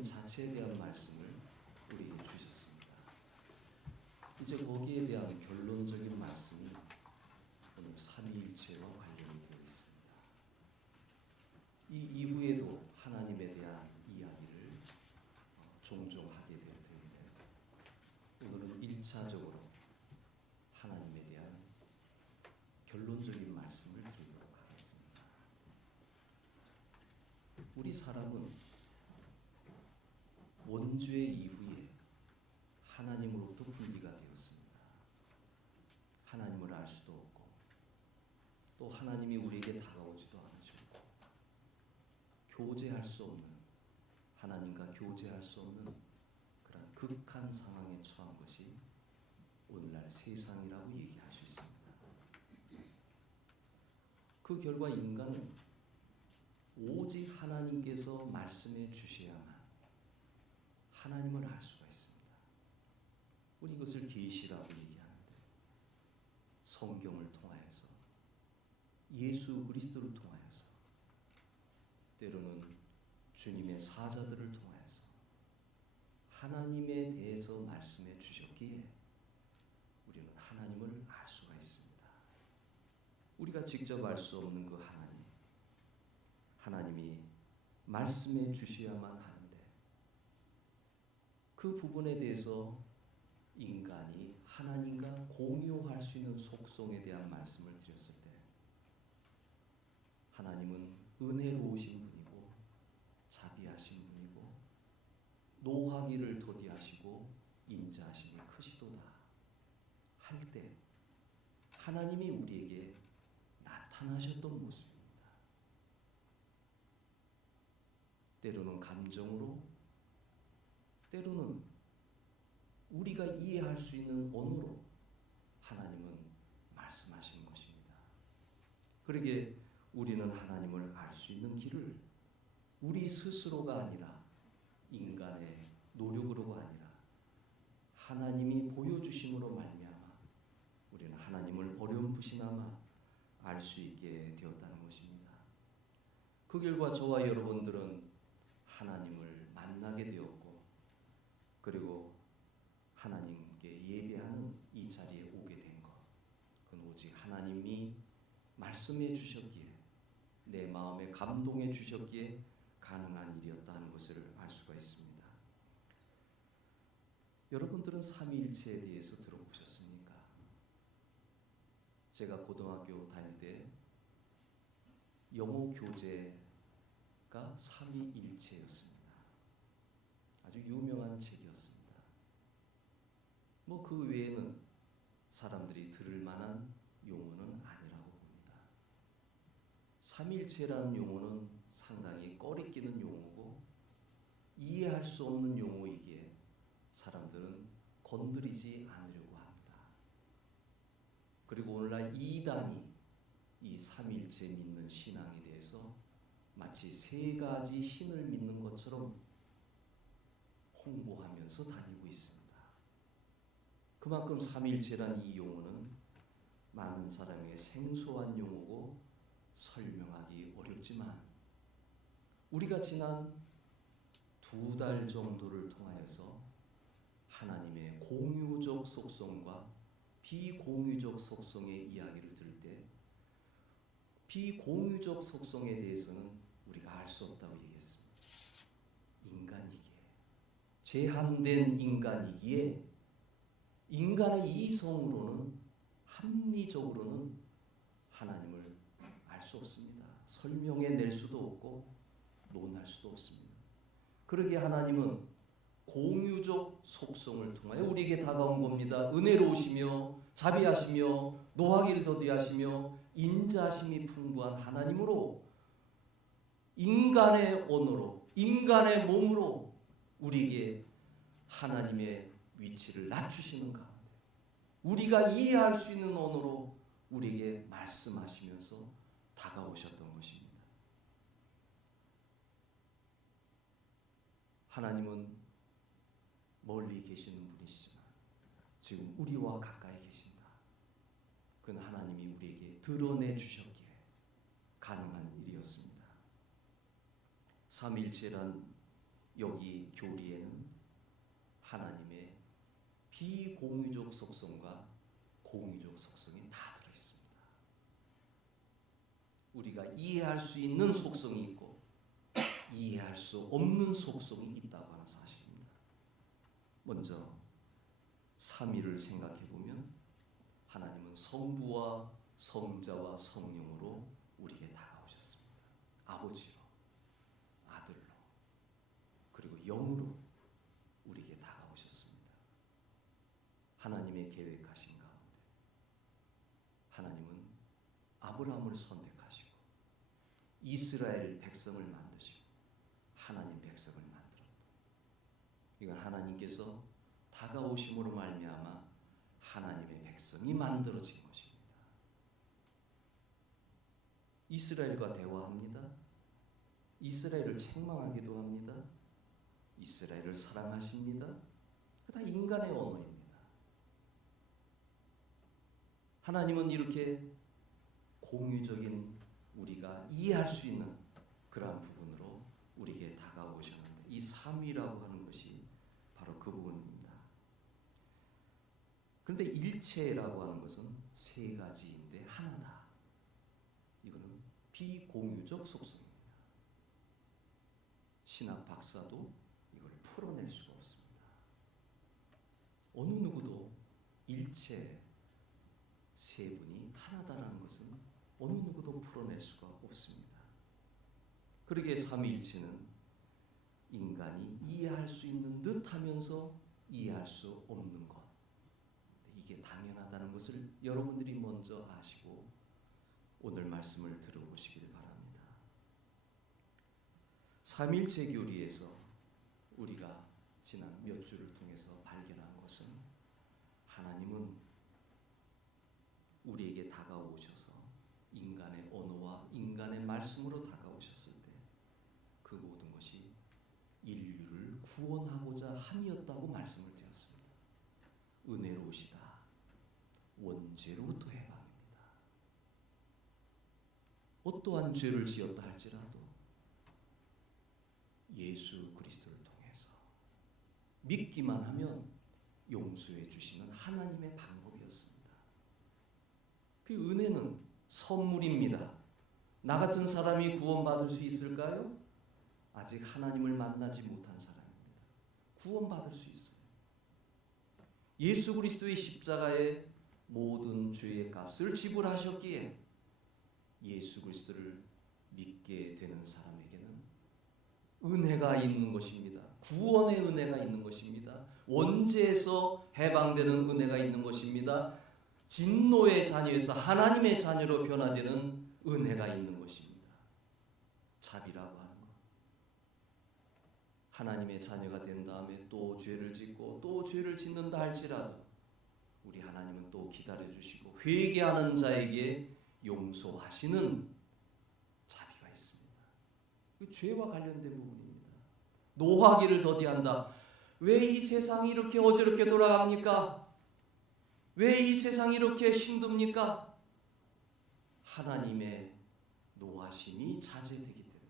하나님 자체에 대한 말씀을 우리에게 주셨습니다. 이제 거기에 대한 결론적인 말씀이 오늘 삼위일체와 관련이 되어 있습니다. 이 이후에도 하나님에 대한 이야기를 종종 하게 될 텐데 오늘은 1차적으로 하나님에 대한 결론적인 말씀을 드리도록 하겠습니다. 우리 사람은 원죄 이후에 하나님으로부터 분리가 되었습니다. 하나님을 알 수도 없고 또 하나님이 우리에게 다가오지도 않으시고 교제할 수 없는, 하나님과 교제할 수 없는 그런 극한 상황에 처한 것이 오늘날 세상이라고 얘기할 수 있습니다. 그 결과 인간은 오직 하나님께서 말씀해 주셔야만 하나님을 알 수가 있습니다. 우리 이것을 계시라고 얘기하는데 성경을 통하여서 예수 그리스도를 통하여서 때로는 주님의 사자들을 통하여서 하나님에 대해서 말씀해 주셨기에 우리는 하나님을 알 수가 있습니다. 우리가 직접 알 수 없는 그 하나님이 말씀해 주셔야만 하는데 그 부분에 대해서 인간이 하나님과 공유할 수 있는 속성에 대한 말씀을 드렸을 때 하나님은 은혜로우신 분이고 자비하신 분이고 노하기를 더디하시고 인자하심이 크시도다 할 때 하나님이 우리에게 나타나셨던 모습입니다. 때로는 감정으로, 때로는 우리가 이해할 수 있는 언어로 하나님은 말씀하시는 것입니다. 그러기에 우리는 하나님을 알 수 있는 길을 우리 스스로가 아니라 인간의 노력으로가 아니라 하나님이 보여주심으로 말미암아 우리는 하나님을 어렴풋이나마 알 수 있게 되었다는 것입니다. 그 결과 저와 여러분들은 하나님을 만나게 되었고 그리고 하나님께 예배하는 이 자리에 오게 된 것, 그건 오직 하나님이 말씀해 주셨기에 내 마음에 감동해 주셨기에 가능한 일이었다 하는 것을 알 수가 있습니다. 여러분들은 삼위일체에 대해서 들어보셨습니까? 제가 고등학교 다닐 때 영어 교재가 삼위일체였습니다. 아주 유명한 책이었습니다. 그 외에는 사람들이 들을 만한 용어는 아니라고 봅니다. 삼위일체라는 용어는 상당히 꺼리끼는 용어고 이해할 수 없는 용어이기에 사람들은 건드리지 않으려고 합니다. 그리고 오늘날 이단이 이 삼위일체 믿는 신앙에 대해서 마치 세 가지 신을 믿는 것처럼 홍보하면서 다니고 있습니다. 그만큼 삼위일체란 이 용어는 많은 사람에게 생소한 용어고 설명하기 어렵지만 우리가 지난 2달 정도를 통하여서 하나님의 공유적 속성과 비공유적 속성의 이야기를 들을 때 비공유적 속성에 대해서는 우리가 알 수 없다고 얘기했습니다. 인간이기에, 제한된 인간이기에 인간의 이성으로는 합리적으로는 하나님을 알 수 없습니다. 설명해낼 수도 없고 논할 수도 없습니다. 그러기에 하나님은 공유적 속성을 통하여 우리에게 다가온 겁니다. 은혜로우시며 자비하시며 노하기를 더디하시며 인자하심이 풍부한 하나님으로 인간의 언어로 인간의 몸으로 우리에게 하나님의 위치를 낮추시는 가운데 우리가 이해할 수 있는 언어로 우리에게 말씀하시면서 다가오셨던 것입니다. 하나님은 멀리 계시는 분이시지만 지금 우리와 가까이 계신다. 그건 하나님이 우리에게 드러내 주셨기에 가능한 일이었습니다. 삼위일체란 여기 교리에는 하나님의 비공유적 속성과 공유적 속성이 다 들어있습니다. 우리가 이해할 수 있는 속성이 있고 이해할 수 없는 속성이 있다고 하는 사실입니다. 먼저 삼위를 생각해 보면 하나님은 성부와 성자와 성령으로 우리에게 다가오셨습니다. 아버지로, 아들로, 그리고 영으로 우리에게 다가오셨습니다. 하나님의 계획하신 가운데 하나님은 아브라함을 선택하시고 이스라엘 백성을 만드시고 하나님 백성을 만들었다. 이건 하나님께서 다가오심으로 말미암아 하나님의 백성이 만들어진 것입니다. 이스라엘과 대화합니다. 이스라엘을 책망하기도 합니다. 이스라엘을 사랑하십니다. 다 인간의 언어입니다. 하나님은 이렇게 공유적인 우리가 이해할 수 있는 그러한 부분으로 우리에게 다가오셨는데 이 삼위라고 하는 것이 바로 그 부분입니다. 그런데 일체라고 하는 것은 세 가지인데 하나다. 이거는 비공유적 속성입니다. 신학 박사도 이걸 풀어낼 수가 없습니다. 어느 누구도 일체 세 분이 하나다라는 것은 어느 누구도 풀어낼 수가 없습니다. 그러기에 삼위일체는 인간이 이해할 수 있는 듯 하면서 이해할 수 없는 것. 이게 당연하다는 것을 여러분들이 먼저 아시고 오늘 말씀을 들어보시길 바랍니다. 삼위일체 교리에서 우리가 지난 몇 주를 통해서 발견한 것은 하나님은 우리에게 다가오셔서 인간의 언어와 인간의 말씀으로 다가오셨을 때 그 모든 것이 인류를 구원하고자 함이었다고 말씀을 드렸습니다. 은혜로우시다. 원죄로부터 해방입니다. 어떠한 죄를 지었다 할지라도 예수 그리스도를 통해서 믿기만 하면 용서해 주시는 하나님의 방법이었습니다. 그 은혜는 선물입니다. 나 같은 사람이 구원받을 수 있을까요? 아직 하나님을 만나지 못한 사람입니다. 구원받을 수 있어요. 예수 그리스도의 십자가에 모든 죄의 값을 지불하셨기에 예수 그리스도를 믿게 되는 사람에게는 은혜가 있는 것입니다. 구원의 은혜가 있는 것입니다. 원죄에서 해방되는 은혜가 있는 것입니다. 진노의 자녀에서 하나님의 자녀로 변화되는 은혜가 있는 것입니다. 자비라고 하는 것. 하나님의 자녀가 된 다음에 또 죄를 짓고 또 죄를 짓는다 할지라도 우리 하나님은 또 기다려주시고 회개하는 자에게 용서하시는 자비가 있습니다. 그 죄와 관련된 부분입니다. 노하기를 더디한다. 왜 이 세상이 이렇게 어지럽게 돌아갑니까? 왜 이 세상이 이렇게 힘듭니까? 하나님의 노하심이 자제되기 때문입니다.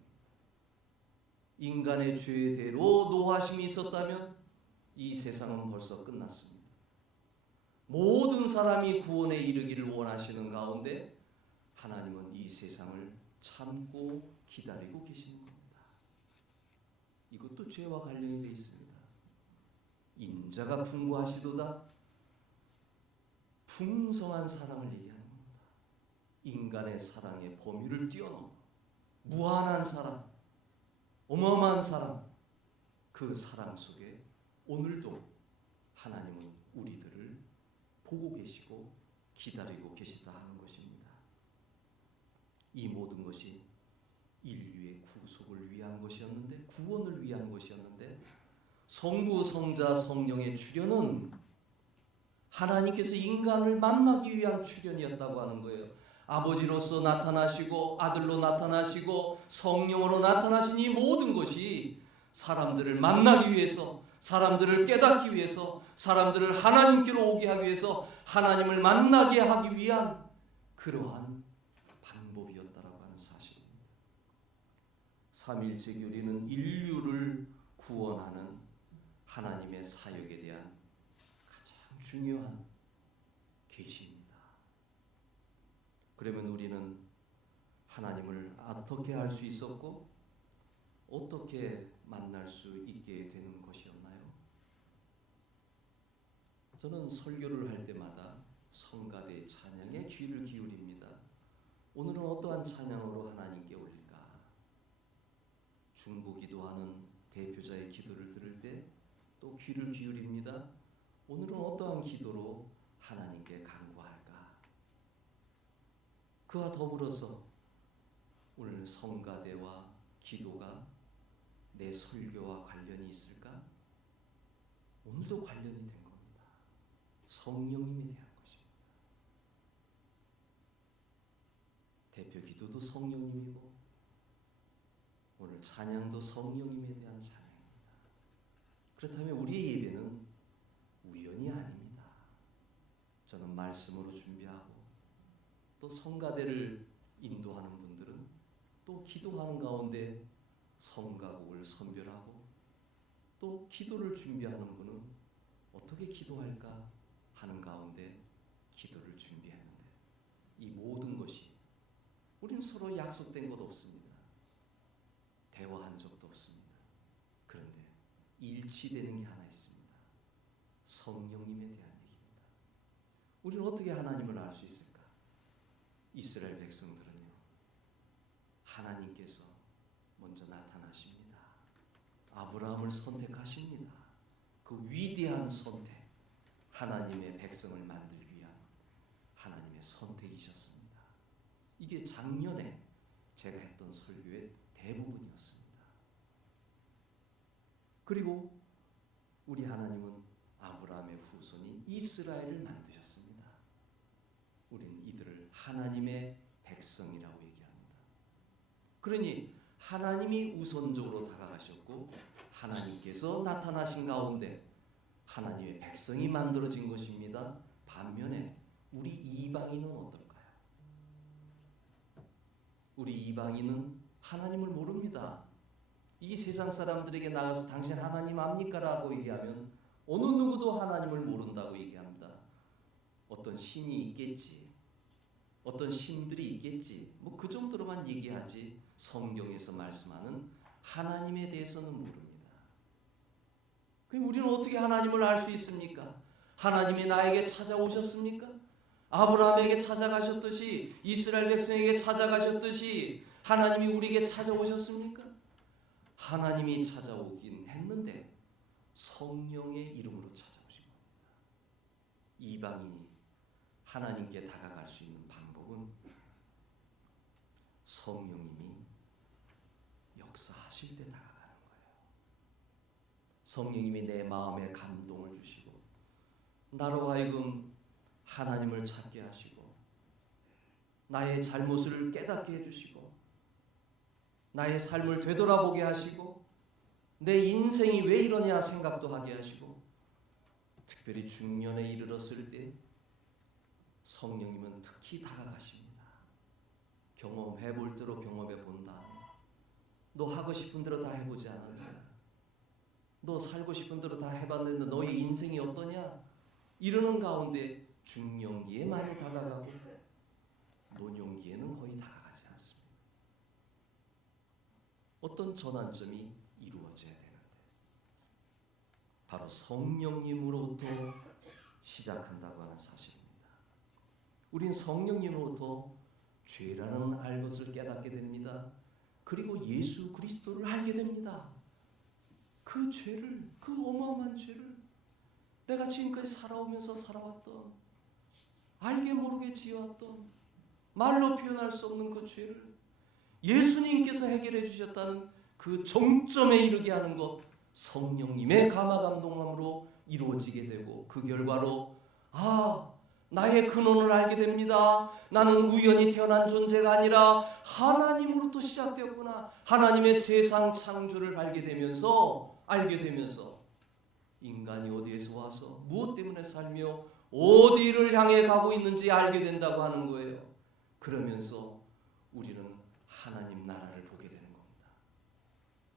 인간의 죄대로 노하심이 있었다면 이 세상은 벌써 끝났습니다. 모든 사람이 구원에 이르기를 원하시는 가운데 하나님은 이 세상을 참고 기다리고 계시는 겁니다. 이것도 죄와 관련이 되어 있습니다. 인자가 풍부하시도다. 풍성한 사랑을 얘기하는 겁니다. 인간의 사랑의 범위를 뛰어넘어 무한한 사랑, 어마어마한 사랑, 그 사랑 속에 오늘도 하나님은 우리들을 보고 계시고 기다리고 계시다 하는 것입니다. 이 모든 것이 인류의 구속을 위한 것이었는데, 구원을 위한 것이었는데, 성부, 성자, 성령의 출현은 하나님께서 인간을 만나기 위한 출현이었다고 하는 거예요. 아버지로서 나타나시고 아들로 나타나시고 성령으로 나타나신 이 모든 것이 사람들을 만나기 위해서, 사람들을 깨닫기 위해서, 사람들을 하나님께로 오게 하기 위해서, 하나님을 만나게 하기 위한 그러한 방법이었다라고 하는 사실입니다. 삼위일체 교리는 인류를 구원하는 하나님의 사역에 대한 가장 중요한 계시입니다. 그러면 우리는 하나님을 어떻게 알 수 있었고 어떻게 만날 수 있게 되는 것이었나요? 저는 설교를 할 때마다 성가대 찬양에 귀를 기울입니다. 오늘은 어떠한 찬양으로 하나님께 올릴까? 중보기도하는 대표자의 기도를 들을 때 또 귀를 기울입니다. 오늘은 어떠한 기도로 하나님께 간구할까? 그와 더불어서 오늘 성가대와 기도가 내 설교와 관련이 있을까? 오늘도 관련이 된 겁니다. 성령님에 대한 것입니다. 대표 기도도 성령님이고 오늘 찬양도 성령님에 대한 찬양입니다. 그렇다면 우리의 예배는 우연이 아닙니다. 저는 말씀으로 준비하고 또 성가대를 인도하는 분들은 또 기도하는 가운데 성가곡을 선별하고 또 기도를 준비하는 분은 어떻게 기도할까 하는 가운데 기도를 준비했는데 이 모든 것이 우리는 서로 약속된 것 없습니다. 대화한 적도 없습니다. 그런데 일치되는 게 하나 있습니다. 성령님에 대한 얘기입니다. 우리는 어떻게 하나님을 알 수 있을까? 이스라엘 백성들은요, 하나님께서 먼저 나타나십니다. 아브라함을 선택하십니다. 그 위대한 선택, 하나님의 백성을 만들기 위한 하나님의 선택이셨습니다. 이게 작년에 제가 했던 설교의 대부분이었습니다. 그리고 우리 하나님은 아브라함의 후손인 이스라엘을 만드셨습니다. 우리는 이들을 하나님의 백성이라고 얘기합니다. 그러니 하나님이 우선적으로 다가가셨고 하나님께서 나타나신 가운데 하나님의 백성이 만들어진 것입니다. 반면에 우리 이방인은 어떨까요? 우리 이방인은 하나님을 모릅니다. 이 세상 사람들에게 나가서 당신 하나님 압니까? 라고 얘기하면 어느 누구도 하나님을 모른다고 얘기합니다. 어떤 신이 있겠지, 어떤 신들이 있겠지, 뭐 그 정도로만 얘기하지 성경에서 말씀하는 하나님에 대해서는 모릅니다. 그럼 우리는 어떻게 하나님을 알 수 있습니까? 하나님이 나에게 찾아오셨습니까? 아브라함에게 찾아가셨듯이 이스라엘 백성에게 찾아가셨듯이 하나님이 우리에게 찾아오셨습니까? 하나님이 찾아오긴 했는데 성령의 이름으로 찾아오신 겁니다. 이방인이 하나님께 다가갈 수 있는 방법은 성령님이 역사하실 때 다가가는 거예요. 성령님이 내 마음에 감동을 주시고 나로 하여금 하나님을 찾게 하시고 나의 잘못을 깨닫게 해주시고 나의 삶을 되돌아보게 하시고 내 인생이 왜 이러냐 생각도 하게 하시고 특별히 중년에 이르렀을 때 성령님은 특히 다가가십니다. 경험해볼 대로 경험해본다. 너 하고 싶은 대로 다 해보지 않았냐? 너 살고 싶은 대로 다 해봤는데 너의 인생이 어떠냐? 이러는 가운데 중년기에 많이 다가가고 노년기에는 거의 다가가지 않습니다. 어떤 전환점이 이루어져야 되는데 바로 성령님으로부터 시작한다고 하는 사실입니다. 우린 성령님으로부터 죄라는 알 것을 깨닫게 됩니다. 그리고 예수 그리스도를 알게 됩니다. 그 죄를, 그 어마어마한 죄를 내가 지금까지 살아오면서 살아왔던 알게 모르게 지어왔던 말로 표현할 수 없는 그 죄를 예수님께서 해결해 주셨다는 그 정점에 이르게 하는 것, 성령님의 감화감동함으로 이루어지게 되고 그 결과로 나의 근원을 알게 됩니다. 나는 우연히 태어난 존재가 아니라 하나님으로부터 시작되었구나. 하나님의 세상 창조를 알게 되면서 인간이 어디에서 와서 무엇 때문에 살며 어디를 향해 가고 있는지 알게 된다고 하는 거예요. 그러면서 우리는 하나님 나라를 보게 되는 겁니다.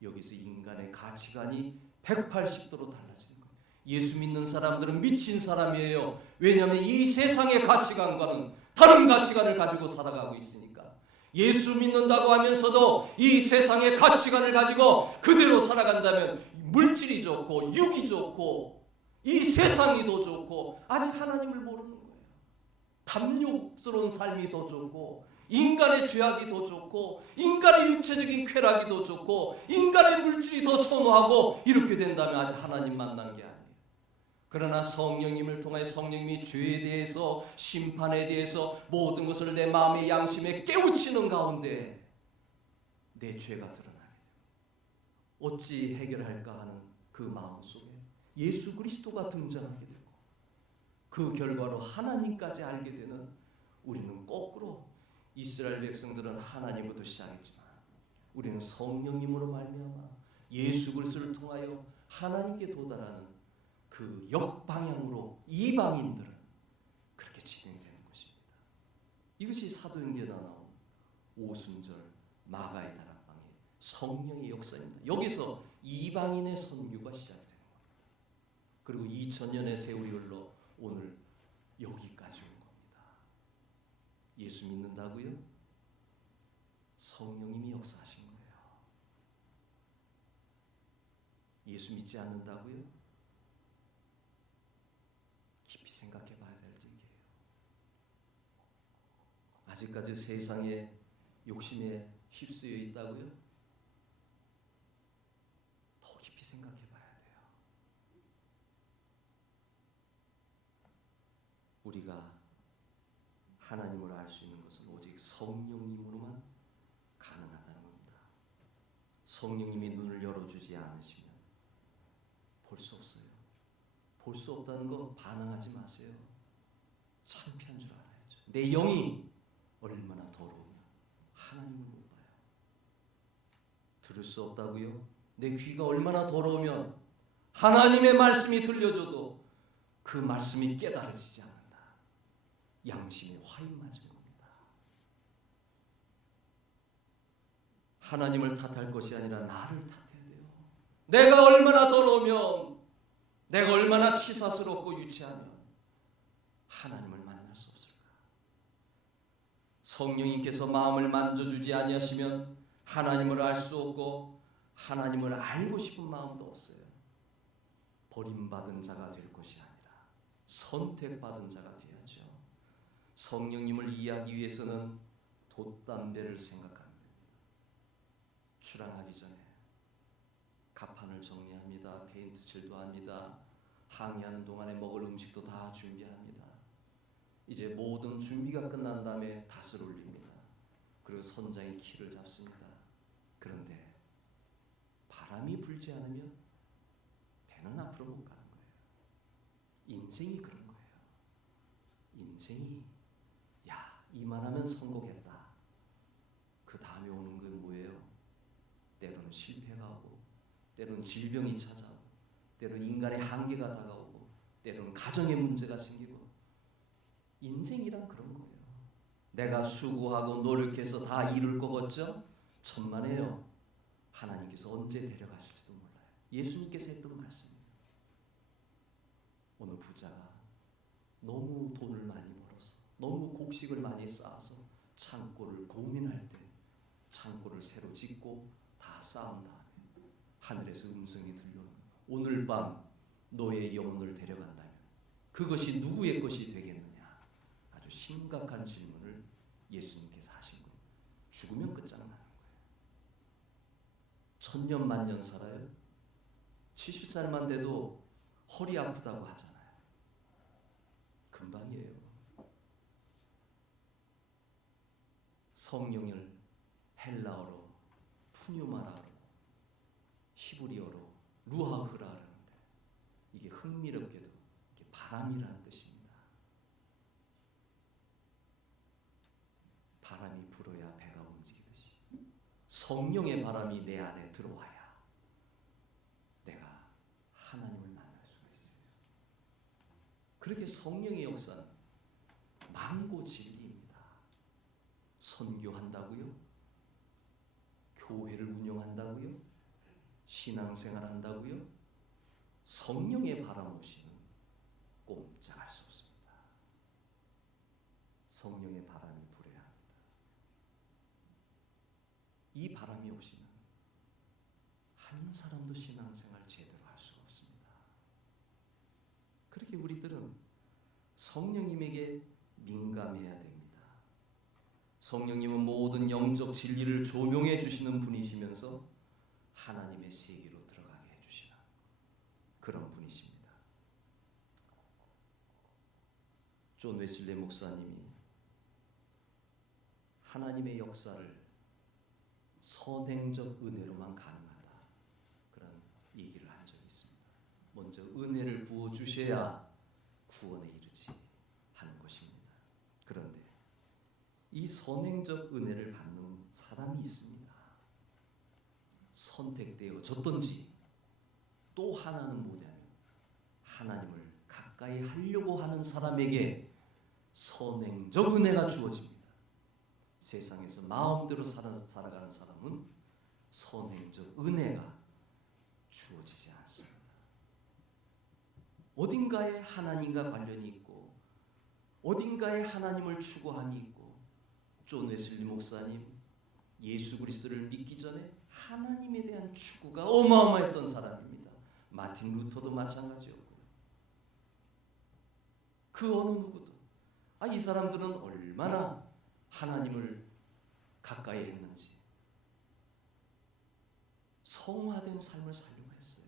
여기서 인간의 가치관이 180도로 달라지는 거예요. 예수 믿는 사람들은 미친 사람이에요. 왜냐하면 이 세상의 가치관과는 다른 가치관을 가지고 살아가고 있으니까. 예수 믿는다고 하면서도 이 세상의 가치관을 가지고 그대로 살아간다면 물질이 좋고 육이 좋고 이 세상이 더 좋고 아직 하나님을 모르는 거예요. 탐욕스러운 삶이 더 좋고 인간의 죄악이 더 좋고 인간의 육체적인 쾌락이 더 좋고 인간의 물질이 더 선호하고 이렇게 된다면 아직 하나님 만난 게 아니에요. 그러나 성령님을 통해 성령님이 죄에 대해서 심판에 대해서 모든 것을 내 마음의 양심에 깨우치는 가운데 내 죄가 드러나게 돼요. 어찌 해결할까 하는 그 마음 속에 예수 그리스도가 등장하게 되고 그 결과로 하나님까지 알게 되는 우리는 거꾸로 이스라엘 백성들은 하나님부터 시작했지만 우리는 성령님으로 말미암아 예수 그리스도를 통하여 하나님께 도달하는 그 역방향으로 이방인들은 그렇게 진행되는 것입니다. 이것이 사도행전에 나온 오순절 마가의 다락방의 성령의 역사입니다. 여기서 이방인의 선교가 시작되는 거예요. 그리고 2000년의 세월이 흘러 오늘 여기까지 온 겁니다. 예수 믿는다고요? 성령님이 역사하신 거예요. 예수 믿지 않는다고요? 깊이 생각해 봐야 될 일이에요. 아직까지 세상에 욕심에 휩쓰여 있다고요? 더 깊이 생각해 봐야 돼요. 우리가 하나님을 알 수 있는 것은 오직 성령님으로만 가능하다는 겁니다. 성령님이 눈을 열어주지 않으시면 볼 수 없어요. 볼 수 없다는 거 반항하지 마세요. 창피한 줄 알아야죠. 내 영이 얼마나 더러우면 하나님을 못 봐요. 들을 수 없다고요? 내 귀가 얼마나 더러우면 하나님의 말씀이 들려줘도 그 말씀이 깨달아지지 않는다. 양심의 화인 맞은 겁니다. 하나님을 탓할 것이 아니라 나를 탓해야 돼요. 내가 얼마나 더러우면, 내가 얼마나 치사스럽고 유치하면 하나님을 만날 수 없을까? 성령님께서 마음을 만져주지 아니하시면 하나님을 알 수 없고 하나님을 알고 싶은 마음도 없어요. 버림받은 자가 될 것이 아니라 선택받은 자가 되어야죠. 성령님을 이해하기 위해서는 돛담배를 생각합니다. 출항하기 전에 갑판을 정리합니다. 페인트 칠도 합니다. 항해하는 동안에 먹을 음식도 다 준비합니다. 이제 모든 준비가 끝난 다음에 닷을 올립니다. 그리고 선장이 키를 잡습니다. 그런데 바람이 불지 않으면 배는 앞으로 못 가는 거예요. 인생이 그런 거예요. 인생이 이만하면 성공했다. 그 다음에 오는 건 뭐예요? 때로는 실패가 오고, 때로는 질병이 찾아오고, 때로는 인간의 한계가 다가오고, 때로는 가정의 문제가 생기고. 인생이란 그런 거예요. 내가 수고하고 노력해서 다 이룰 거겠죠? 천만에요. 하나님께서 언제 데려가실지도 몰라요. 예수님께서 했던 말씀이에요. 어느 부자가 너무 돈을 많이 벌어서 너무 곡식을 많이 쌓아서 창고를 고민할 때 창고를 새로 짓고 다 쌓은 다음에 하늘에서 음성이 들려오는 오늘 밤 너의 영혼을 데려간다면 그것이 누구의 것이 되겠느냐? 아주 심각한 질문을 예수님께서 하신 거예요. 죽으면 끝장나는 거예요. 천년 만년 살아요. 70살만 돼도 허리 아프다고 하잖아요. 금방이에요. 성령을 헬라어로 푸뉴마라고 히브리어로 루하흐라 하는데 이게 흥미롭게도 이게 바람이라는 뜻입니다. 바람이 불어야 배가 움직이듯이 성령의 바람이 내 안에 들어와야 내가 하나님을 만날 수가 있어요. 그렇게 성령의 역사는 만고 진리입니다. 선교한다고요? 교회를 운영한다고요? 신앙생활 한다고요? 성령의 바람 없이는 꼼짝할 수 없습니다. 성령의 바람이 불어야 합니다. 이 바람이 없이는 한 사람도 신앙생활 제대로 할 수가 없습니다. 그렇게 우리들은 성령님에게 민감해야 됩니다. 성령님은 모든 영적 진리를 조명해 주시는 분이시면서 하나님의 세계로 들어가게 해주시는 그런 분이십니다. 존 웨슬리 목사님이 하나님의 역사를 선행적 은혜로만 가능하다 그런 얘기를 한 적이 있습니다. 먼저 은혜를 부어 주셔야 구원에 이르지 하는 것입니다. 그런데 이 선행적 은혜를 받는 사람이 있습니다. 선택되어졌던지 또 하나는 뭐냐면 하나님을 가까이 하려고 하는 사람에게 선행적 은혜가 주어집니다. 세상에서 마음대로 살아가는 사람은 선행적 은혜가 주어지지 않습니다. 어딘가에 하나님과 관련이 있고 어딘가에 하나님을 추구함이 있고 존 웨슬리 목사님 예수 그리스도를 믿기 전에 하나님에 대한 추구가 어마어마했던 사람입니다. 마틴 루터도 마찬가지였고요. 그 어느 누구도 이 사람들은 얼마나 하나님을 가까이 했는지 성화된 삶을 살려고 했어요.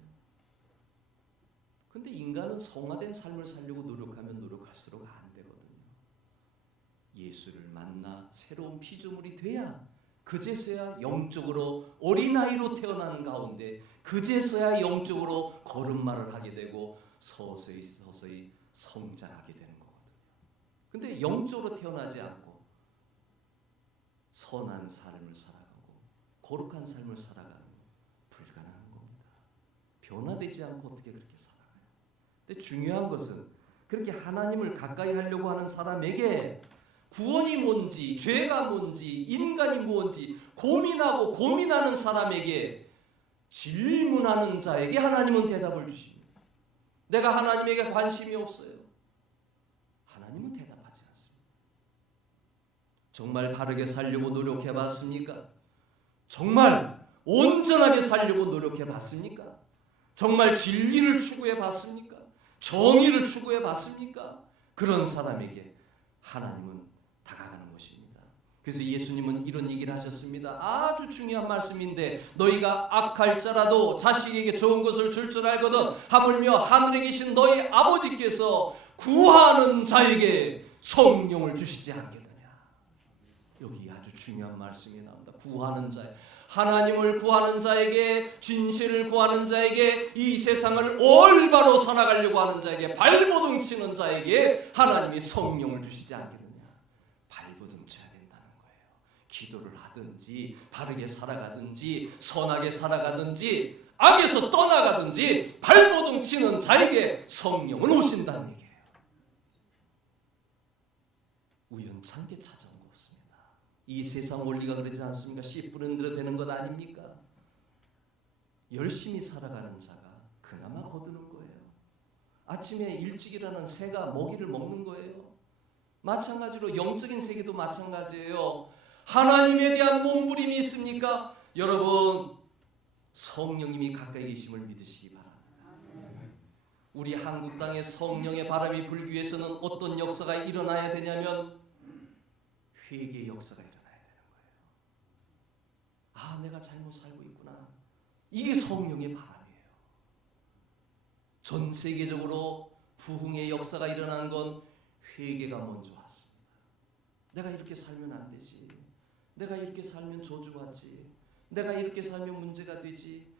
근데 인간은 성화된 삶을 살려고 노력하면 노력할수록 안 되거든요. 예수를 만나 새로운 피조물이 돼야 그제서야 영적으로 어린아이로 태어나는 가운데 그제서야 영적으로 걸음마를 하게 되고 서서히 성장하게 되는 거거든요. 근데 영적으로 태어나지 않고 선한 삶을 살아가고 거룩한 삶을 살아가는 불가능한 겁니다. 변화되지 않고 어떻게 그렇게 살아가요? 근데 중요한 것은 그렇게 하나님을 가까이 하려고 하는 사람에게 구원이 뭔지, 죄가 뭔지, 인간이 뭔지 고민하고 고민하는 사람에게 질문하는 자에게 하나님은 대답을 주십니다. 내가 하나님에게 관심이 없어요. 하나님은 대답하지 않습니다. 정말 바르게 살려고 노력해 봤습니까? 정말 온전하게 살려고 노력해 봤습니까? 정말 진리를 추구해 봤습니까? 정의를 추구해 봤습니까? 그런 사람에게 하나님은 다가가는 것입니다. 그래서 예수님은 이런 얘기를 하셨습니다. 아주 중요한 말씀인데 너희가 악할 자라도 자식에게 좋은 것을 줄 줄 알거든 하물며 하늘에 계신 너희 아버지께서 구하는 자에게 성령을 주시지 않겠느냐. 여기 아주 중요한 말씀이 나옵니다. 구하는 자, 하나님을 구하는 자에게, 진실을 구하는 자에게, 이 세상을 올바로 살아가려고 하는 자에게, 발버둥 치는 자에게 하나님이 성령을 주시지 않겠느냐. 발버둥 쳐야 된다는 거예요. 기도를 하든지 바르게 살아가든지 선하게 살아가든지 악에서 떠나가든지 발버둥 치는 자에게 성령은 오신다는 얘기예요. 우연찮게 찾아온 거 없습니다. 이 세상 원리가 그러지 않습니까? 씨 뿌린 대로 되는 것 아닙니까? 열심히 살아가는 자가 그나마 거두는 거예요. 아침에 일찍 일어나는 새가 먹이를 먹는 거예요. 마찬가지로 영적인 세계도 마찬가지예요. 하나님에 대한 몸부림이 있습니까? 여러분 성령님이 가까이 계심을 믿으시기 바랍니다. 우리 한국 땅에 성령의 바람이 불기 위해서는 어떤 역사가 일어나야 되냐면 회개의 역사가 일어나야 되는 거예요. 내가 잘못 살고 있구나. 이게 성령의 바람이에요. 전 세계적으로 부흥의 역사가 일어난 건 회개가 먼저 왔습니다. 내가 이렇게 살면 안 되지. 내가 이렇게 살면 저주받지. 내가 이렇게 살면 문제가 되지.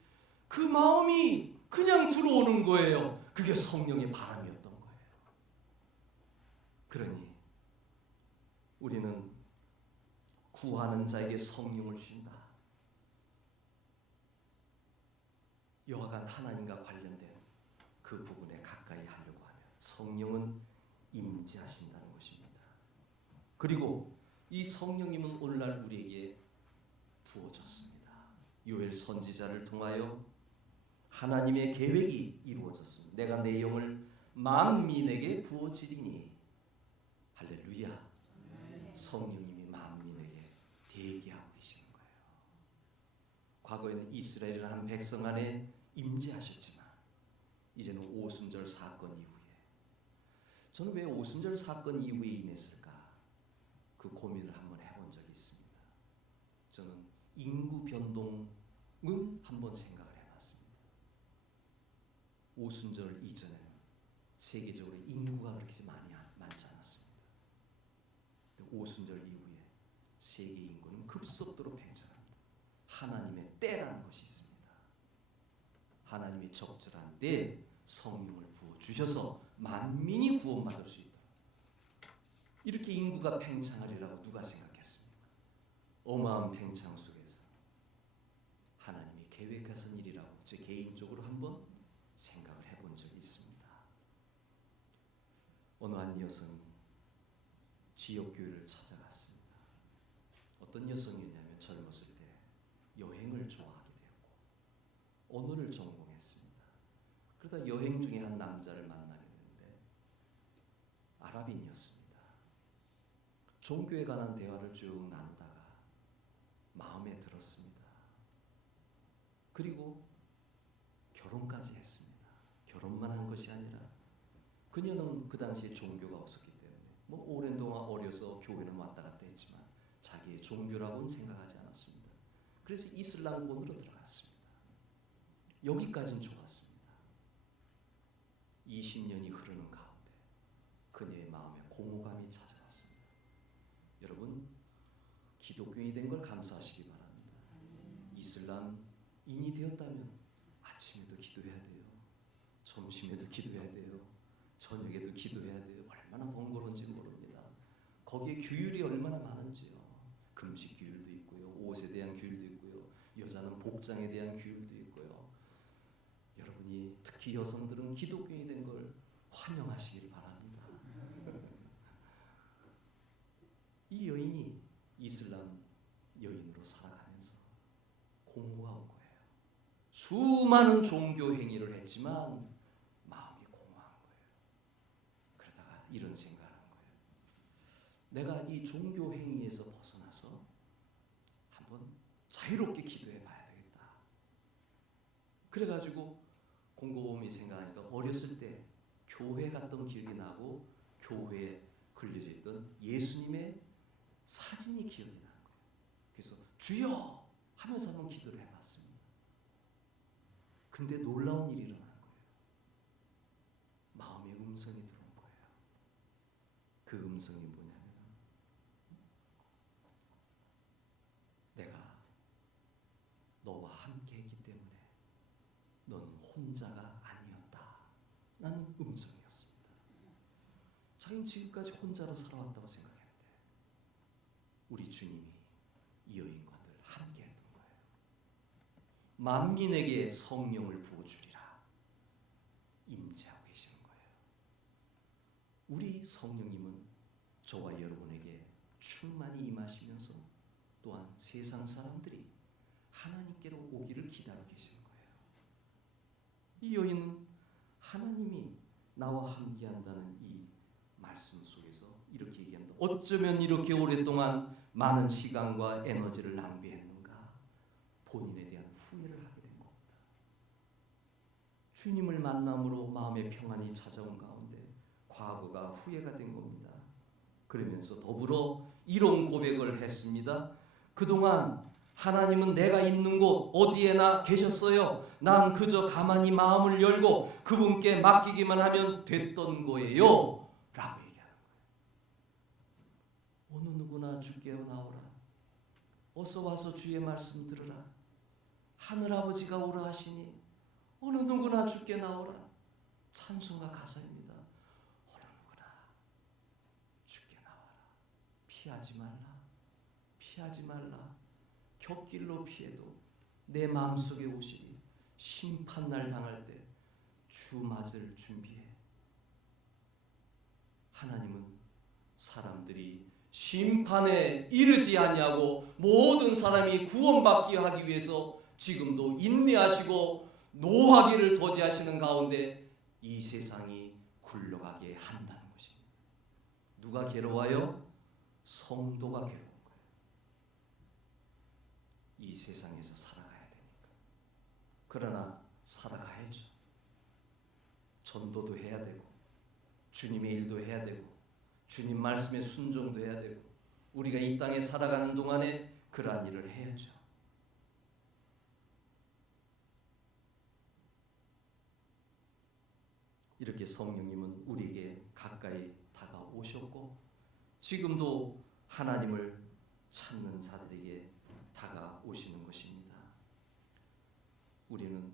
그 마음이 그냥 들어오는 거예요. 그게 성령의 바람이었던 거예요. 그러니 우리는 구하는 자에게 성령을 주신다. 여하간 하나님과 관련된 그 부분에 가까이 하려고 하면 성령은 임재하신다는 것입니다. 그리고 이 성령님은 오늘날 우리에게 부어졌습니다. 요엘 선지자를 통하여 하나님의 계획이 이루어졌습니다. 내가 내 영을 만민에게 부어지리니. 할렐루야. 성령님이 만민에게 대기하고 계시는 거예요. 과거에는 이스라엘은 한 백성 안에 임재하셨지만 이제는 오순절 사건 이후에, 저는 왜 오순절 사건 이후에 임했을까? 그 고민을 한번 해본 적이 있습니다. 저는 인구 변동은 한번 생각을 해봤습니다. 오순절 이전에는 세계적으로 인구가 그렇게 많지 않았습니다. 오순절 이후에 세계 인구는 급속도로 팽창합니다. 하나님의 때라는 것이 있습니다. 하나님이 적절한 때에 성령을 부어주셔서 만민이 구원받을 수 있도록, 이렇게 인구가 팽창하리라고 누가 생각했습니까? 어마어마한 팽창 속에서 하나님이 계획하신 일이라고 제 개인적으로 한번 생각을 해본 적이 있습니다. 어느 한 여성이 지역교회를 찾아갔습니다. 어떤 여성이냐면 젊었을 때 여행을 좋아하게 되었고 언어를 전공했습니다. 그러다 여행 중에 한 남자를 만나게 되는데 아랍인이었습니다. 종교에 관한 대화를 쭉 나누다가 마음에 들었습니다. 그리고 결혼까지 했습니다. 결혼만 한 것이 아니라 그녀는 그 당시에 종교가 없었기 때문에 오랜 동안 어려서 교회는 왔다 갔다 했지만 자기의 종교라고는 생각하지 않았습니다. 그래서 이슬람권으로 들어갔습니다. 여기까지는 좋았습니다. 20년이 흐르는 가운데 그녀의 마음에 공허감이 찾아왔습니다. 여러분, 기독교인이 된 걸 감사하시기 바랍니다. 이슬람인이 되었다면 아침에도 기도해야 돼요. 점심에도 기도해야 돼요. 저녁에도 기도해야 돼요. 얼마나 번거로운지 모릅니다. 거기에 규율이 얼마나 많은지요. 금식 규율도 있고요. 옷에 대한 규율도 있고요. 여자는 복장에 대한 규율도 있고요. 여러분이 특히 여성들은 기독교인이 된 걸 환영하시길 바랍니다. 이 여인이 이슬람 여인으로 살아가면서 공허가 온 거예요. 수많은 종교 행위를 했지만 마음이 공허한 거예요. 그러다가 이런 생각을 한 거예요. 내가 이 종교 행위에서 벗어나서 한번 자유롭게 기도해 봐야 되겠다. 그래가지고 곰곰이 생각하니까 어렸을 때 교회 갔던 기억이 나고 교회에 걸려져 있던 예수님의 사진이 기억이 나는 거예요. 그래서 주여 하면서 한번 기도를 해봤습니다. 근데 놀라운 일이 일어난 거예요. 마음의 음성이 들어온 거예요. 그 음성이 뭐냐면 내가 너와 함께 했기 때문에 너는 혼자가 아니었다. 라는 음성이었습니다. 자기는 지금까지 혼자로 살아왔다고 생각했는데 우리 주님이 이 여인과 늘 함께 했던 거예요. 만민에게 성령을 부어주리라 임재하고 계시는 거예요. 우리 성령님은 저와 여러분에게 충만히 임하시면서 또한 세상 사람들이 하나님께로 오기를 기다리고 계시는 거예요. 이 여인은 하나님이 나와 함께한다는 이 말씀 속에서 이렇게 얘기합니다. 어쩌면 이렇게 오랫동안 많은 시간과 에너지를 낭비했는가? 본인에 대한 후회를 하게 된 겁니다. 주님을 만남으로 마음의 평안이 찾아온 가운데 과거가 후회가 된 겁니다. 그러면서 더불어 이런 고백을 했습니다. 그동안 하나님은 내가 있는 곳 어디에나 계셨어요. 난 그저 가만히 마음을 열고 그분께 맡기기만 하면 됐던 거예요. 라고 얘기하는 거예요. 어느 누구나 주께 나오라. 어서 와서 주의 말씀 들으라. 하늘아버지가 오라 하시니 어느 누구나 주께 나오라. 찬송가 가사입니다. 어느 누구나 주께 나와라. 피하지 말라. 피하지 말라. 곁길로 피해도 내 마음속에 오시리. 심판날 당할 때 주 맞을 준비해. 하나님은 사람들이 심판에 이르지 아니하고 모든 사람이 구원받게 하기 위해서 지금도 인내하시고 노하기를 도지하시는 가운데 이 세상이 굴러가게 한다는 것입니다. 누가 괴로워요? 성도가 괴로운 거예요. 이 세상에서 살아가야 되니까. 그러나 살아가야죠. 전도도 해야 되고 주님의 일도 해야 되고 주님 말씀에 순종도 해야 되고 우리가 이 땅에 살아가는 동안에 그러한 일을 해야죠. 이렇게 성령님은 우리에게 가까이 다가오셨고 지금도 하나님을 찾는 자들에게 다가오시는 것입니다. 우리는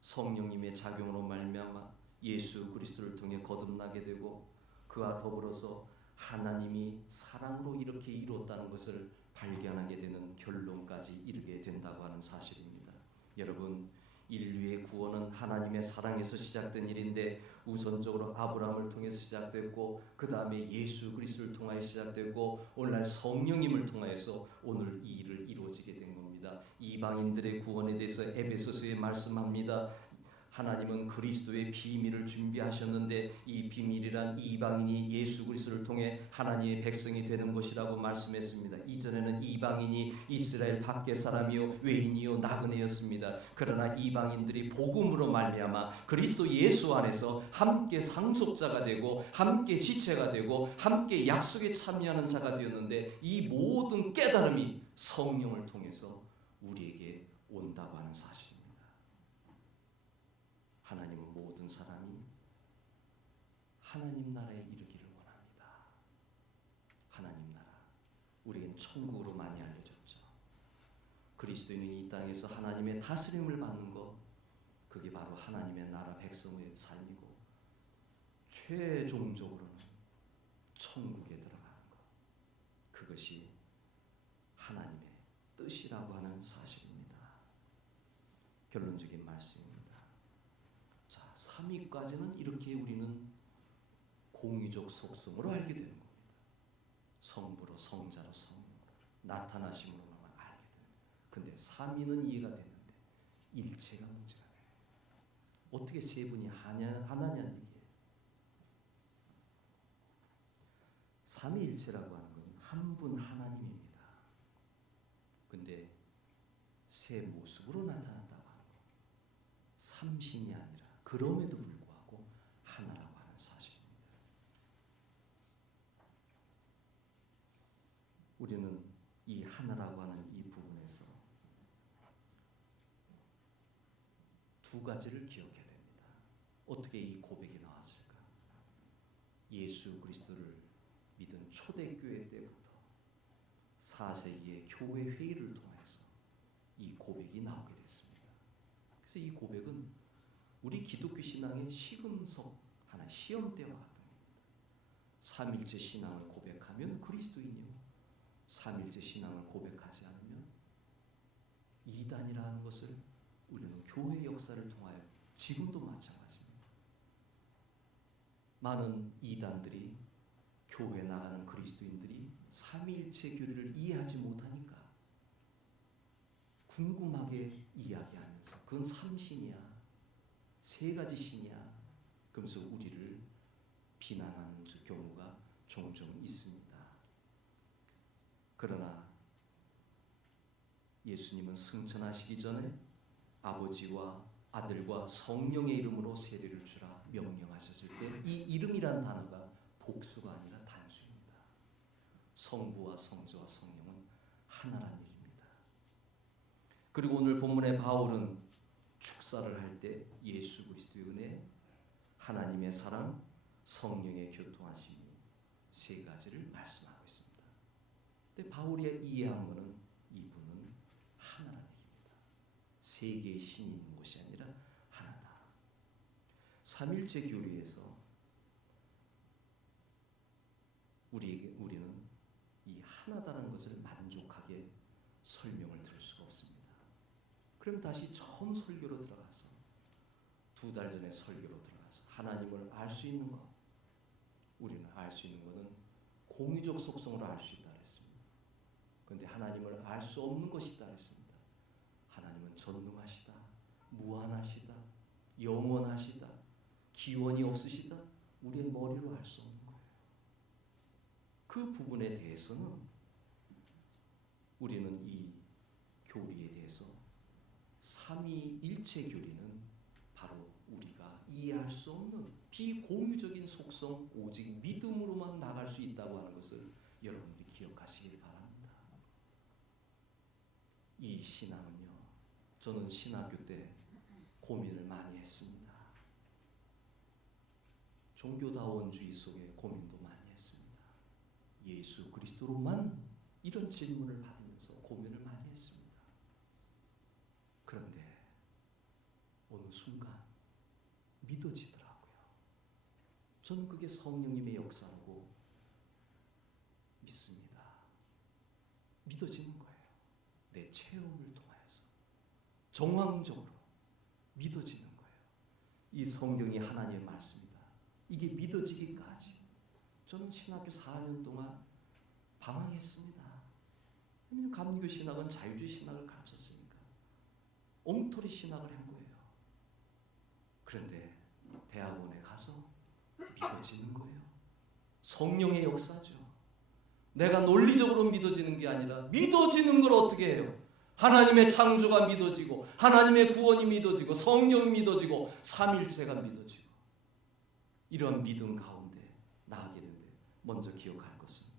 성령님의 작용으로 말미암아 예수 그리스도를 통해 거듭나게 되고 그와 더불어서 하나님이 사랑으로 이렇게 이루었다는 것을 발견하게 되는 결론까지 이르게 된다고 하는 사실입니다. 여러분, 인류의 구원은 하나님의 사랑에서 시작된 일인데 우선적으로 아브라함을 통해서 시작됐고 그 다음에 예수 그리스도를 통하여 시작됐고 오늘날 성령님을 통하여서 오늘 이 일을 이루어지게 된 겁니다. 이방인들의 구원에 대해서 에베소서에 말씀합니다. 하나님은 그리스도의 비밀을 준비하셨는데 이 비밀이란 이방인이 예수 그리스도를 통해 하나님의 백성이 되는 것이라고 말씀했습니다. 이전에는 이방인이 이스라엘 밖의 사람이요 외인이요 나그네였습니다. 그러나 이방인들이 복음으로 말미암아 그리스도 예수 안에서 함께 상속자가 되고 함께 지체가 되고 함께 약속에 참여하는 자가 되었는데 이 모든 깨달음이 성령을 통해서 우리에게 온다고 하는 사실입니다. 하나님은 모든 사람이 하나님 나라에 이르기를 원합니다. 하나님 나라, 우리는 천국으로 많이 알려졌죠. 그리스도인이 이 땅에서 하나님의 다스림을 받는 것, 그게 바로 하나님의 나라 백성의 삶이고 최종적으로는 천국에 들어가는 것, 그것이 하나님의 뜻이라고 하는 사실입니다. 결론적인 말씀입니다. 자, 3위까지는 이렇게 우리는 공의적 속성으로 알게 되는 겁니다. 성부로, 성자로, 성령으로, 나타나심으로만 알게 됩니다. 근데 3위는 이해가 되는데 일체가 문제가 돼요. 어떻게 세 분이 하나냐는 얘기예요. 삼위일체라고 하는 건 한 분 하나님입니다. 근데 세 모습으로 나타난다고 하는 거. 삼신이 아니라 그럼에도 불구하고 하나라고 하는 사실입니다. 우리는 이 하나라고 하는 이 부분에서 두 가지를 기억해야 됩니다. 어떻게 이 고백이 나왔을까? 예수 그리스도를 믿은 초대교회 때부터 4세기의 교회 회의를 통해서 이 고백이 나오게 됐습니다. 그래서 이 고백은 우리 기독교 신앙의 시금석 하나 시험대와 같은 겁니다. 삼일체 신앙을 고백하면 그리스도인이요, 삼일체 신앙을 고백하지 않으면 이단이라는 것을 우리는 교회 역사를 통하여 지금도 마찬가지입니다. 많은 이단들이 교회 나가는 그리스도인들이 삼위일체 교리를 이해하지 못하니까 궁금하게 이야기하면서 그건 삼신이야, 세 가지 신이야, 그러면서 우리를 비난하는 경우가 종종 있습니다. 그러나 예수님은 승천하시기 전에 아버지와 아들과 성령의 이름으로 세례를 주라 명령하셨을 때 이 이름이라는 단어가 복수가 아니라 단수입니다. 성부와 성자와 성령은 하나라는 얘기입니다. 그리고 오늘 본문의 바울은 축사를 할 때 예수 그리스도의 은혜, 하나님의 사랑, 성령의 교통하심이 세 가지를 말씀하고 있습니다. 근데 바울이 이해한 것은 이분은 하나라는 얘기입니다. 세 개의 신이 있는 것이 아니라 하나다. 삼일체 교리에서 우리는 이 하나다는 것을 만족하게 설명을 들을 수가 없습니다. 그럼 다시 처음 설교로 들어가서 2달 전에 설교로 들어가서 하나님을 알 수 있는 것, 우리는 알 수 있는 것은 공의적 속성으로 알 수 있다 했습니다. 그런데 하나님을 알 수 없는 것이다 했습니다. 하나님은 전능하시다, 무한하시다, 없으시다? 우리의 머리로 알 수 없는 거예요. 그 부분에 대해서는 우리는 이 교리에 대해서 삼위일체 교리는 바로 우리가 이해할 수 없는 비공유적인 속성, 오직 믿음으로만 나갈 수 있다고 하는 것을 여러분들이 기억하시길 바랍니다. 이 신앙은요, 저는 신학교 때 고민을 많이 했습니다. 종교다원주의 속에 고민도 많이 했습니다. 예수 그리스도로만 이런 질문을 받으면서 고민을 많이 했습니다. 그런데 어느 순간 믿어지더라고요. 저는 그게 성령님의 역사라고 믿습니다. 믿어지는 거예요. 내 체험을 통하여서 정황적으로 믿어지는 거예요. 이 성경이 하나님의 말씀이다. 이게 믿어지기까지 저는 신학교 4년 동안 방황했습니다. 왜냐하면 감리교 신학은 자유주의 신학을 가르쳤으니까 엉터리 신학을 한 거예요. 그런데 대학원에 가서 믿어지는 거예요. 성령의 역사죠. 내가 논리적으로 믿어지는 게 아니라 믿어지는 걸 어떻게 해요? 하나님의 창조가 믿어지고 하나님의 구원이 믿어지고 성경이 믿어지고 삼일체가 믿어지고 이런 믿음 가운데 나가게 되는데 먼저 기억할 것은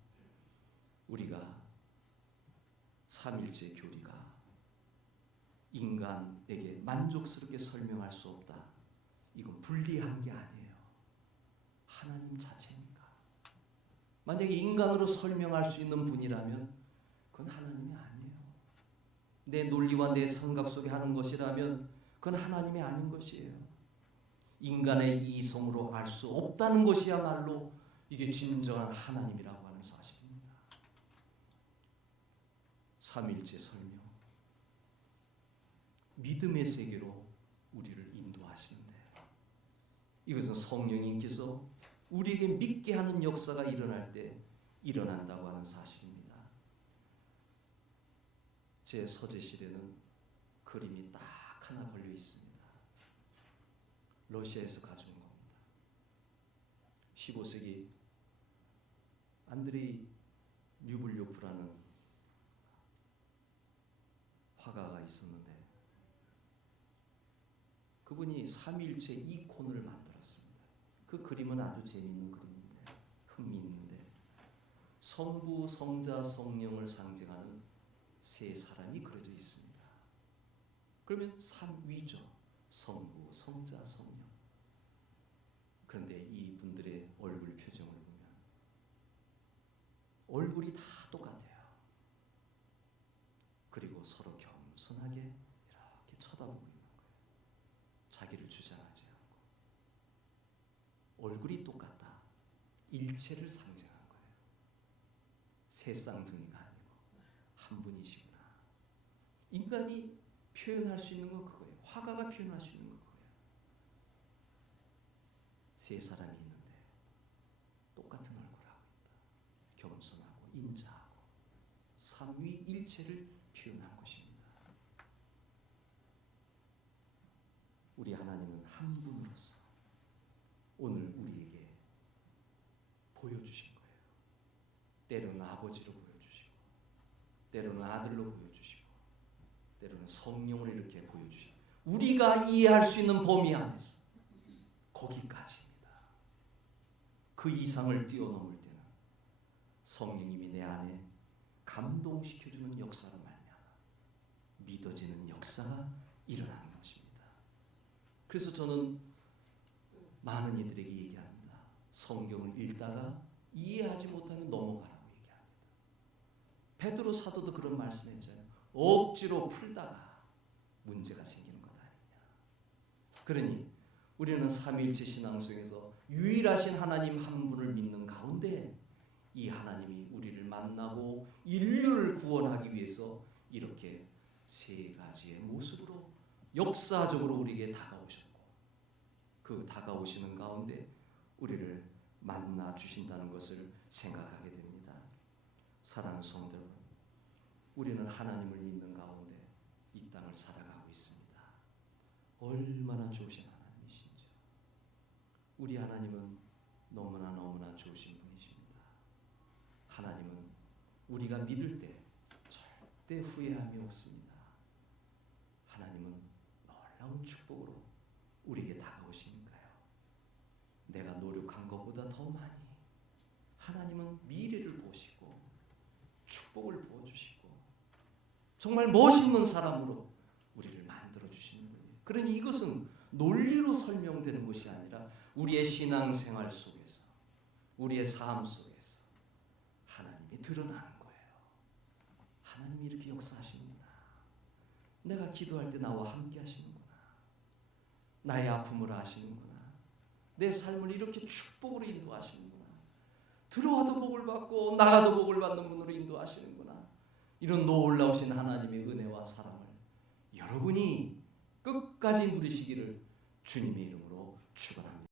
우리가 삼일체 교리가 인간에게 만족스럽게 설명할 수 없다. 이건 불리한 게 아니에요. 하나님 자체니까. 만약에 인간으로 설명할 수 있는 분이라면 그건 하나님이 아니에요. 내 논리와 내 생각 속에 하는 것이라면 그건 하나님이 아닌 것이에요. 인간의 이성으로 알 수 없다는 것이야말로 이게 진정한 하나님이라고 하는 사실입니다. 삼일체 설명, 믿음의 세계로 우리를 인도하시는데 이것은 성령님께서 우리에게 믿게 하는 역사가 일어날 때 일어난다고 하는 사실입니다. 제 서재실에는 그림이 딱 하나 걸려 있습니다. 러시아에서 가져온 겁니다. 15세기 안드레이 류블요프라는 화가가 있었는데 그분이 삼위일체 이콘을 만들었습니다. 그 그림은 아주 재미있는 그림인데 흥미있는데 성부, 성자, 성령을 상징하는 세 사람이 그려져 있습니다. 그러면 삼위죠. 성부, 성자, 성령. 그런데 이 분들의 얼굴 표정을 보면 얼굴이 다 똑같아요. 그리고 서로 겸손하게 이렇게 쳐다보고 있는 거예요. 자기를 주장하지 않고. 얼굴이 똑같다. 일체를 상징하는 거예요. 세 쌍둥이가 아니고 한 분이시구나. 인간이 표현할 수 있는 건 그거예요. 화가가 표현할 수 있는 건 그거예요. 세 사람이 있는데 똑같은 얼굴을 하고 있다. 겸손하고 인자하고 삼위일체를 표현한 것입니다. 우리 하나님은 한 분으로서 오늘 우리에게 보여주신 거예요. 때로는 아버지로 보여주시고 때로는 아들로 보여주시고 때로는 성령으로 이렇게 보여주시고 우리가 이해할 수 있는 범위 안에서 거기까지입니다. 그 이상을 뛰어넘을 때는 성령님이 내 안에 감동시켜주는 역사로 말미암아 믿어지는 역사가 일어나는 것입니다. 그래서 저는 많은 이들에게 얘기합니다. 성경을 읽다가 이해하지 못하면 넘어가라고 얘기합니다. 베드로 사도도 그런 말씀했잖아요. 억지로 풀다가 문제가 생기는 것 아니냐. 그러니 우리는 삼위일체 신앙 속에서 유일하신 하나님 한 분을 믿는 가운데 이 하나님이 우리를 만나고 인류를 구원하기 위해서 이렇게 세 가지의 모습으로 역사적으로 우리에게 다가오셨고 그 다가오시는 가운데 우리를 만나 주신다는 것을 생각하게 됩니다. 사랑하는 성도 여러분, 우리는 하나님을 믿는 가운데 이 땅을 살아가고 있습니다. 얼마나 좋으신 하나님이신지요. 우리 하나님은 너무나 좋으신 분이십니다. 하나님은 우리가 믿을 때 절대 후회함이 없습니다. 하나님은 놀라운 축복으로 우리에게 다가오시니까요. 내가 노력한 것보다 더 많이 하나님은 미래를 보시고 축복을 부어주시고 정말 멋있는 사람으로 우리를 만들어주시는 분이에요. 그러니 이것은 논리로 설명되는 것이 아니라 우리의 신앙생활 속에서 우리의 삶 속에서 하나님이 드러나는 거예요. 하나님이 이렇게 역사하시는구나. 내가 기도할 때 나와 함께 하시는구나. 나의 아픔을 아시는구나. 내 삶을 이렇게 축복으로 인도하시는구나. 들어와도 복을 받고 나가도 복을 받는 분으로 인도하시는구나. 이런 놀라우신 하나님의 은혜와 사랑을 여러분이 끝까지 누리시기를 주님의 이름으로 축원합니다.